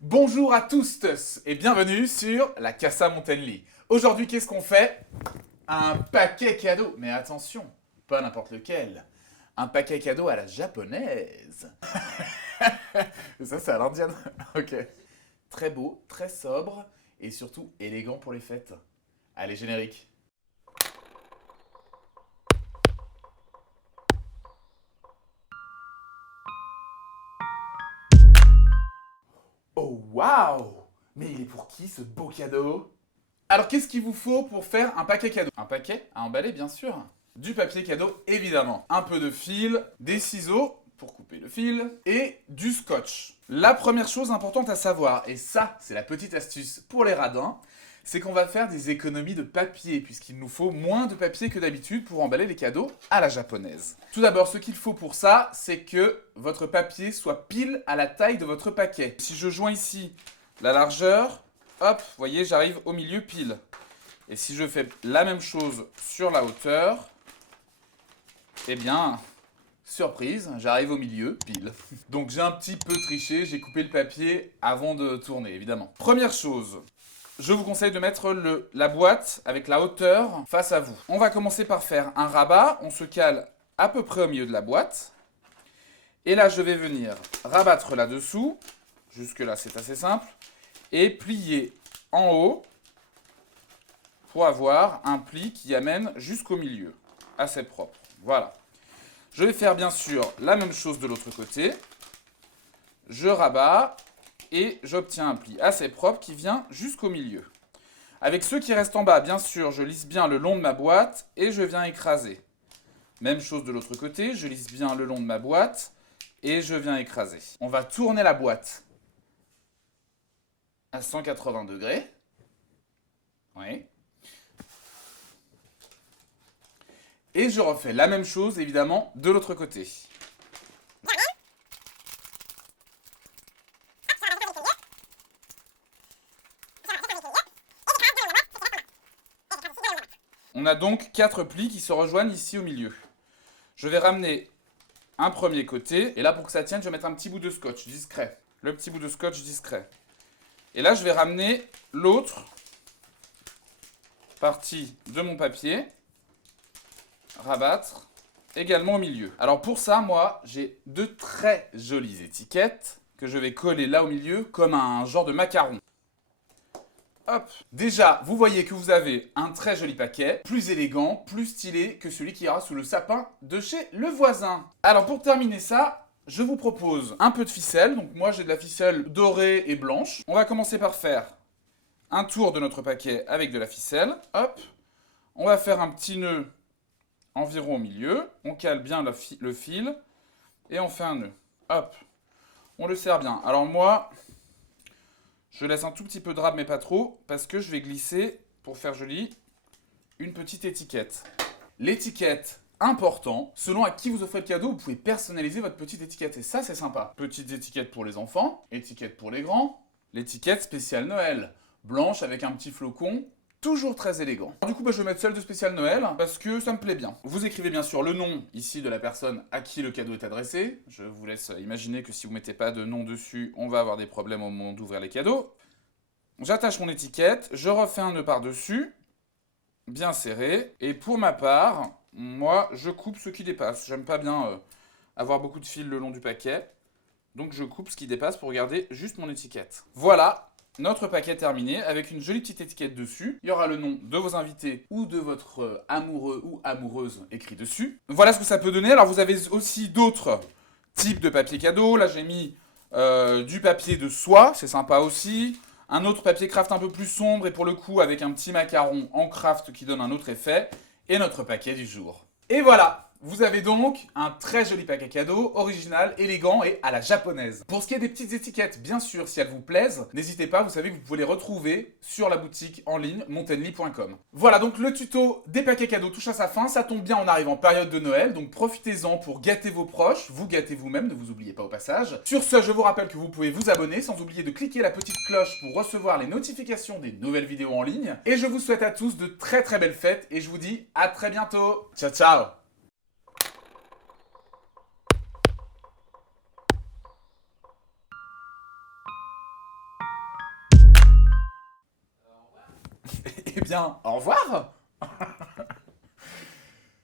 Bonjour à tous et bienvenue sur la Casa Montenly. Aujourd'hui, qu'est-ce qu'on fait? Un paquet cadeau. Mais attention, pas n'importe lequel. Un paquet cadeau à la japonaise. Ça, c'est à l'indienne. Ok. Très beau, très sobre et surtout élégant pour les fêtes. Allez, générique. Oh waouh! Mais il est pour qui ce beau cadeau? Alors qu'est-ce qu'il vous faut pour faire un paquet cadeau? Un paquet à emballer bien sûr. Du papier cadeau évidemment. Un peu de fil, des ciseaux pour couper le fil et du scotch. La première chose importante à savoir, et ça c'est la petite astuce pour les radins, c'est qu'on va faire des économies de papier puisqu'il nous faut moins de papier que d'habitude pour emballer les cadeaux à la japonaise. Tout d'abord, ce qu'il faut pour ça, c'est que votre papier soit pile à la taille de votre paquet. Si je joins ici la largeur, hop, vous voyez, j'arrive au milieu pile. Et si je fais la même chose sur la hauteur, eh bien, surprise, j'arrive au milieu pile. Donc j'ai un petit peu triché, j'ai coupé le papier avant de tourner, évidemment. Première chose, je vous conseille de mettre la boîte avec la hauteur face à vous. On va commencer par faire un rabat, on se cale à peu près au milieu de la boîte. Et là, je vais venir rabattre là-dessous, jusque là c'est assez simple, et plier en haut pour avoir un pli qui amène jusqu'au milieu, assez propre. Voilà. Je vais faire bien sûr la même chose de l'autre côté. Je rabats et j'obtiens un pli assez propre qui vient jusqu'au milieu. Avec ceux qui restent en bas, bien sûr, je lisse bien le long de ma boîte et je viens écraser. Même chose de l'autre côté, je lisse bien le long de ma boîte et je viens écraser. On va tourner la boîte à 180 degrés. Oui. Et je refais la même chose, évidemment, de l'autre côté. On a donc 4 plis qui se rejoignent ici au milieu. Je vais ramener un premier côté. Et là, pour que ça tienne, je vais mettre un petit bout de scotch discret. Le petit bout de scotch discret. Et là, je vais ramener l'autre partie de mon papier. Rabattre également au milieu. Alors pour ça, moi, j'ai de très jolies étiquettes que je vais coller là au milieu comme un genre de macaron. Hop. Déjà, vous voyez que vous avez un très joli paquet, plus élégant, plus stylé que celui qui ira sous le sapin de chez le voisin. Alors pour terminer ça, je vous propose un peu de ficelle. Donc moi, j'ai de la ficelle dorée et blanche. On va commencer par faire un tour de notre paquet avec de la ficelle. Hop. On va faire un petit nœud environ au milieu, on cale bien le fil et on fait un nœud. Hop, on le serre bien. Alors moi, je laisse un tout petit peu de rab mais pas trop parce que je vais glisser, pour faire joli, une petite étiquette. L'étiquette, important, selon à qui vous offrez le cadeau, vous pouvez personnaliser votre petite étiquette et ça c'est sympa. Petites étiquettes pour les enfants, étiquette pour les grands, l'étiquette spéciale Noël, blanche avec un petit flocon. Toujours très élégant. Du coup, je vais mettre celle de spécial Noël parce que ça me plaît bien. Vous écrivez bien sûr le nom ici de la personne à qui le cadeau est adressé. Je vous laisse imaginer que si vous ne mettez pas de nom dessus, on va avoir des problèmes au moment d'ouvrir les cadeaux. J'attache mon étiquette, je refais un nœud par-dessus, bien serré. Et pour ma part, moi, je coupe ce qui dépasse. J'aime pas bien avoir beaucoup de fils le long du paquet. Donc je coupe ce qui dépasse pour garder juste mon étiquette. Voilà. Notre paquet terminé avec une jolie petite étiquette dessus. Il y aura le nom de vos invités ou de votre amoureux ou amoureuse écrit dessus. Voilà ce que ça peut donner. Alors vous avez aussi d'autres types de papier cadeau. Là j'ai mis du papier de soie, c'est sympa aussi. Un autre papier craft un peu plus sombre et pour le coup avec un petit macaron en craft qui donne un autre effet. Et notre paquet du jour. Et voilà! Vous avez donc un très joli paquet cadeau, original, élégant et à la japonaise. Pour ce qui est des petites étiquettes, bien sûr, si elles vous plaisent, n'hésitez pas, vous savez que vous pouvez les retrouver sur la boutique en ligne montenly.com. Voilà, donc le tuto des paquets cadeaux touche à sa fin. Ça tombe bien, on arrive en période de Noël, donc profitez-en pour gâter vos proches, vous gâtez vous-même, ne vous oubliez pas au passage. Sur ce, je vous rappelle que vous pouvez vous abonner sans oublier de cliquer la petite cloche pour recevoir les notifications des nouvelles vidéos en ligne. Et je vous souhaite à tous de très très belles fêtes et je vous dis à très bientôt. Ciao ciao! bien, au revoir!